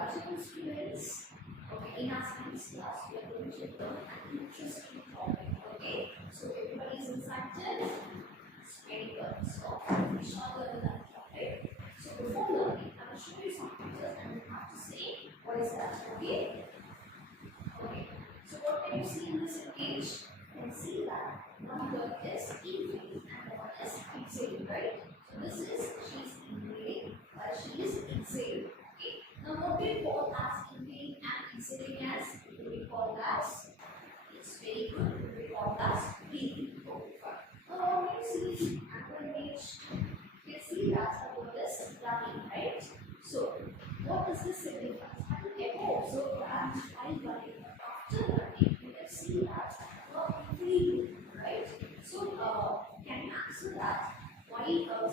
afternoon, students. Okay, in our science class, we are going to learn an interesting topic. Okay, so everybody is excited? It's very good. So we shall learn that topic. So before learning, I will show you some pictures and you have to say what is that. Okay. Okay. So what can you see in this image? You can see that one girl is inhaling and one is exhaling, right? So this is she's inhaling while she is exhaling. Okay. Now what do we call as inhaling and exhaling as? We call as, it's very good, we call as breathing. Okay, fine. Now what do you see another image? You can see that the word is running, right? So what does this signify? Have you ever observed that while running, after running, you can see that you are breathing, right? So can you answer that? Why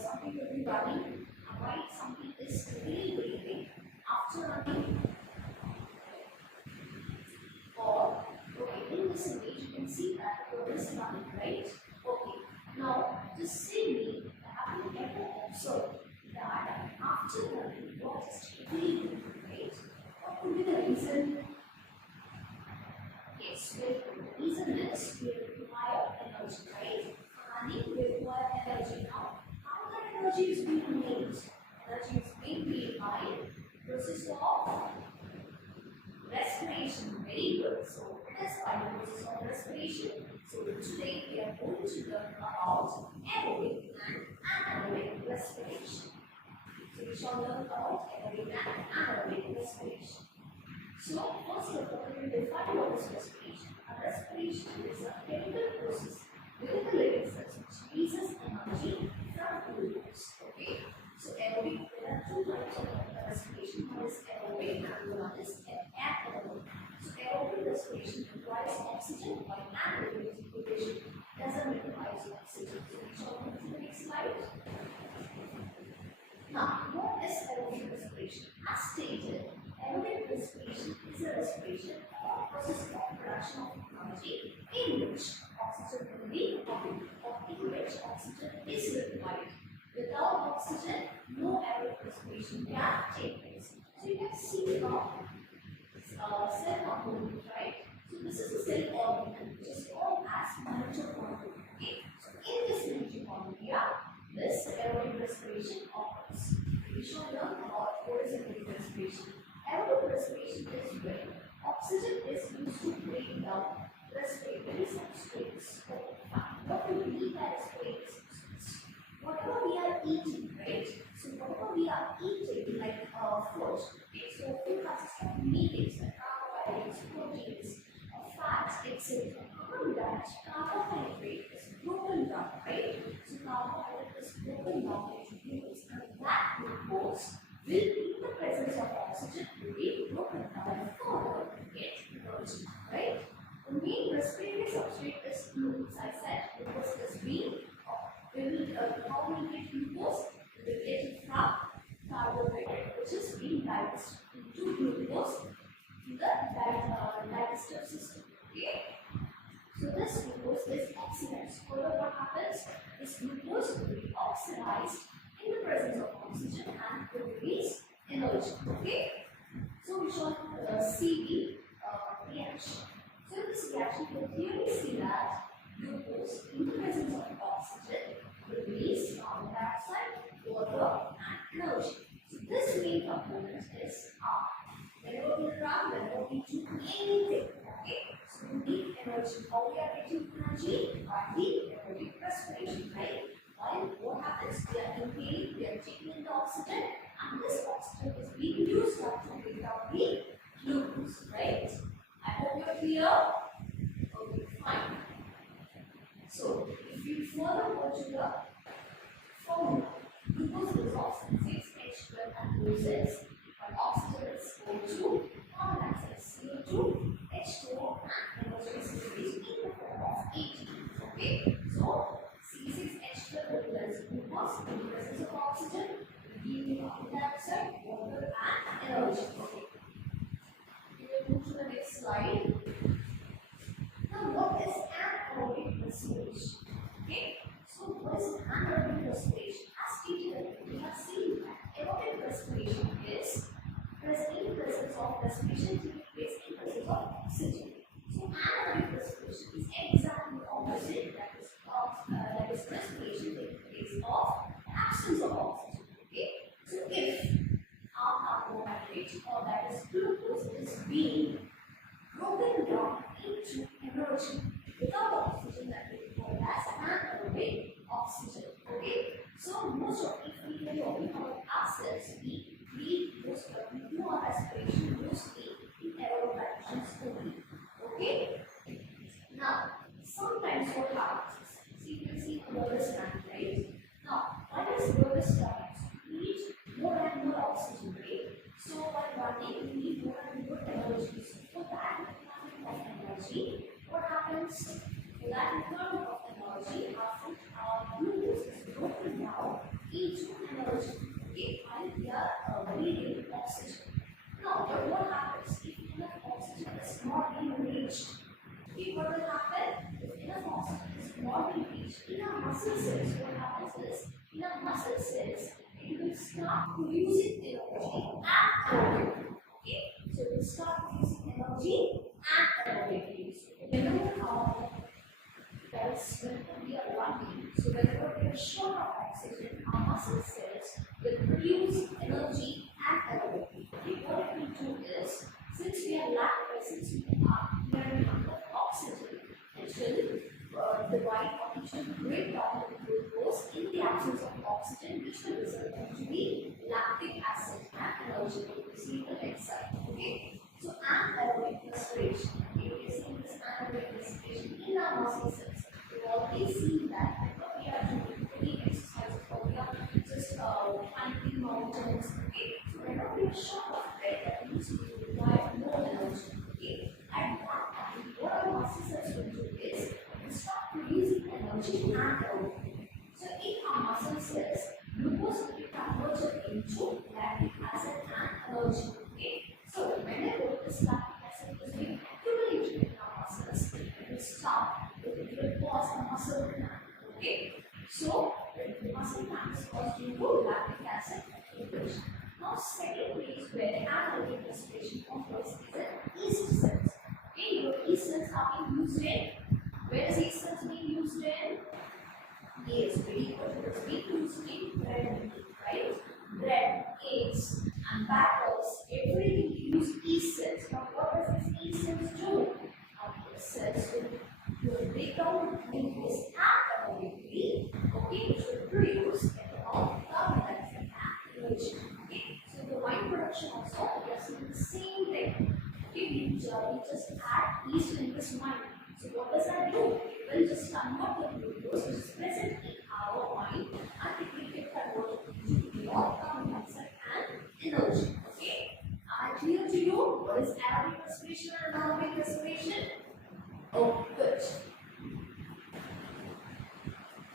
something will be running and why something is really breathing after running? Or, okay, in this image you can see that the bird is running, right? Okay, now just say me, have you ever observed that after running you are just breathing, right? What could be the reason? Yes, the reason is we require energy, right? Running we require energy. Now, how that energy is being made? Energy is being made by process of respiration. Very good. So it is by the process of respiration. So today we are going to learn about aerobic and anaerobic respiration. So we shall learn about aerobic and anaerobic respiration. So first of all, we will define what is respiration. A respiration is a chemical process within the living cells which releases energy from glucose. Okay. So aerobic, there are two types of respiration. One is aerobic and one is anaerobic. So aerobic respiration requires oxygen while anaerobic respiration doesn't require oxygen. So we shall move to the next slide. Now, what is aerobic respiration? As stated, aerobic respiration is a respiration or process of production of energy in which oxygen will be pumped or in which oxygen is required. Without oxygen, no aerobic respiration can take place. So you can see now cell component, right? So this is a cell organ which is called as mitochondria. Okay. So in this mitochondria, this aerobic respiration occurs. We shall learn about what is aerobic respiration. Aerobic respiration is when oxygen is used to break down respiratory substrates. What do we mean by respiratory substrates? Whatever we are eating, right? So whatever we are eating, like food, okay? So food consists of meat, like carbohydrates, proteins, fats, etc. From that, carbohydrate is broken down, right? So carbohydrate is broken down into glucose, and that glucose will, in the presence of oxygen, will be broken down further to get energy, right? The main respiratory substrate is glucose. I said glucose is being, how will we get glucose? We will get it from carbohydrate, which is being digested into glucose in the digestive system. Okay? So this glucose is oxidized. Further, what happens? This glucose will be oxidized in the presence of oxygen and will release energy. Okay? So we shall see the reaction. So in this reaction, you can clearly see that glucose in the presence of oxygen will release carbon dioxide, water, and energy. So this main component is R. Whenever we run, whenever we do anything, okay? So we need energy. How we are getting energy? By the aerobic respiration, right? While what happens? We are inhaling, we are taking in the oxygen, and this oxygen is being used up to break down the glucose, right? I hope you are clear. Okay, fine. So if you further go to the formula, glucose dissolves in 6H12 and loses, but oxygen is O2, carbon dioxide is CO2, H2O, and energy is released in the form of ATP. Okay, so C6H12 represents glucose in the presence of oxygen, giving carbon dioxide, water, and energy. Okay. We will move to the next slide. Now, what is anaerobic respiration? Okay, so what is anaerobic respiration? As stated, we have seen that aerobic respiration is in the presence energy. Okay, while we are breathing oxygen. Now, but what happens if enough oxygen is not being reached? Okay, what will happen if enough oxygen is not being reached in our muscle cells? What happens is in our muscle cells, it will start producing energy and aerobic. Okay, so it will start producing energy and aerobic. So whenever that's when we are running. So whenever we are short of oxygen, our muscle cells will produce energy and aerobic. Okay, what it will do is, since we are wearing enough oxygen, it will divide or it will break down the glucose in the absence of oxygen, which will result into the lactic acid and energy. You see the next side. Okay, so anaerobic respiration. Okay, we are seeing this anaerobic respiration in our muscle cells. We've already seen that whenever we are doing any exercises or we are just climbing mountains. Okay, so whenever we are short of breath, that means we require more energy. Okay, at that time, what our muscle cells will do is we start producing energy and aerobic. So in our muscle cells, glucose will be converted into lactic acid and energy. Okay, so whenever this lactic acid is being accumulated in our muscles, it will start. It will cause a muscle cramp. Okay, so the muscle cramp is caused due to lactic acid accumulation. Now, second place where anaerobic respiration occurs is in yeast cells. Okay, your yeast cells are being used in. Where is yeast cells being used in? Yes, very good. It is being used in bread, right? Bread, eggs, and batters. Everything you use yeast cells. Now, what does this yeast cells do? Our cells will break down the glucose anaerobically. Okay, which will produce ethanol, carbon dioxide, and energy. Okay, so the wine production also we are seeing the same thing. Okay, we just add yeast in this wine. So what does that do? It will just convert the glucose which is present in our wine and it will get converted into ethanol, carbon dioxide, and energy. Okay, am I clear to you? What is aerobic respiration and anaerobic respiration? Oh, good.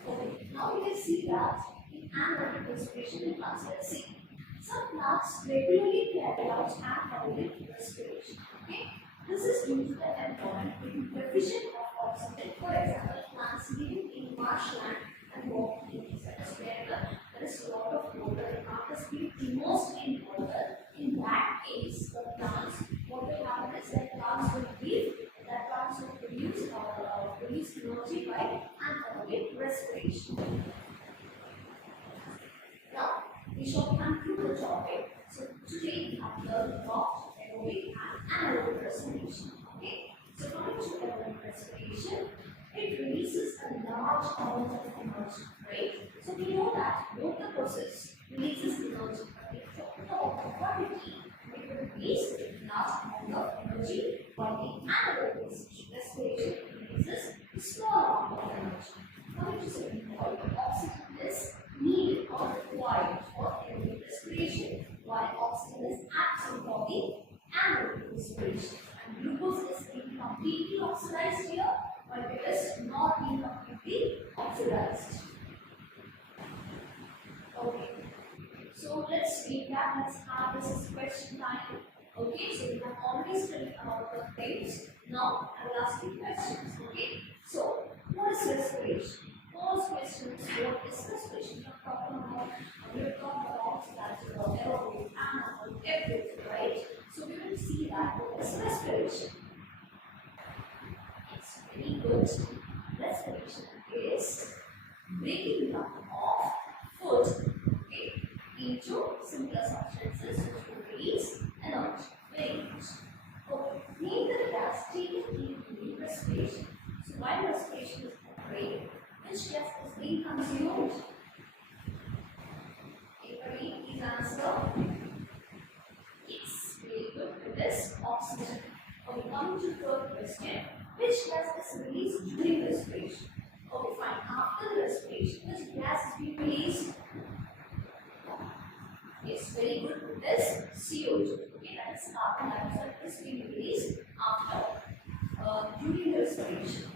Okay, now we can see that in anaerobic respiration in plants, let's see. Some plants regularly carry out anaerobic respiration. Okay, this is due to the environment being deficient of oxygen. For example, plants living in marshland and walking in deserts where there is a lot of water and after being immersed in water. In that case, the plants, what will happen is that plants will breathe. That plants will produce energy by anaerobic respiration. Now, we shall conclude the topic. So, today we have learned about aerobic and anaerobic respiration. Okay? So, coming to aerobic respiration, it releases a large amount of energy, right? So, we know that both the process releases energy, but if you talk about quantity, it will release a large amount of energy, while the anaerobic respiration releases a small amount of energy. Coming to second point, oxygen is needed or required for aerobic respiration, while oxygen is absent for the anaerobic respiration. And glucose is being completely oxidized here, while it is not being completely oxidized. Okay. So let's recap. Let's have this is question time. Okay, so we have already studied about the things. Now I will ask you questions. Okay, so what is respiration? First question is what is respiration? We will talk about that aerobic, anaerobic, everything, right? So we will see that what is respiration. It's very good. Respiration is breaking down of food, okay, into simpler substances which will release energy. Very good. Okay, name the gas taken in respiration. So while respiration is occurring, which gas is being consumed? Anybody please answer? Yes, very good. It is oxygen. Okay, coming to the third question. Which gas is released during respiration? Okay, fine. After the respiration, which gas is being released? Yes, very good. It is CO2. Okay, that is carbon dioxide is being released after during the respiration.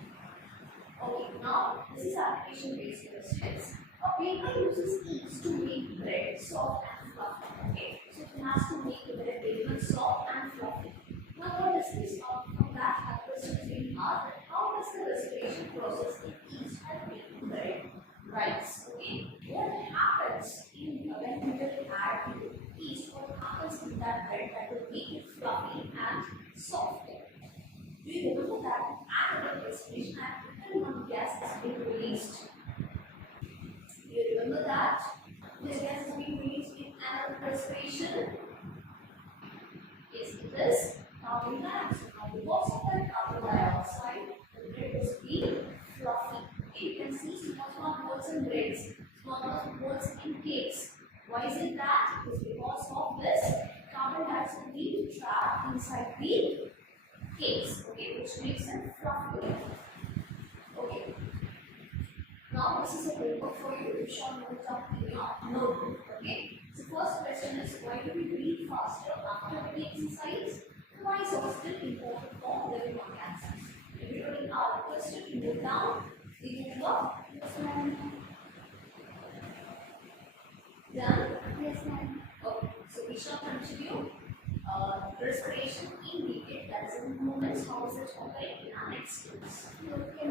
Okay, now this is application based questions. A baker uses yeast to make bread soft and fluffy. Okay, so it has to make the bread very soft and fluffy. Now, what is this? From that, a question is being asked: how does the respiration process in yeast help making bread rise? Okay, what happens when people add yeast? What happens in that bread that will make it fluffy and soft? Do you remember that anaerobic respiration and different gas is being released? Do you remember that? This gas is being released in anaerobic respiration. Yes, it is carbon dioxide. Now, because of that carbon dioxide, the bread is being fluffy. Okay, you can see small holes in breads, small holes in cakes. Why is it that? It is because of this carbon dioxide being trapped inside the cakes, okay, which makes them fluffy. Okay. Now this is a homework for you. You shall note down in your notebook. Okay. So first question is, why do we breathe faster after the exercise? Why is oxygen important for living organisms? If you don't know the question, you note down the homework. Yes, ma'am. Done? Yes, ma'am. Okay. So we shall continue. Respiration in detail, that is in movements, how is it operate in our next class. Okay.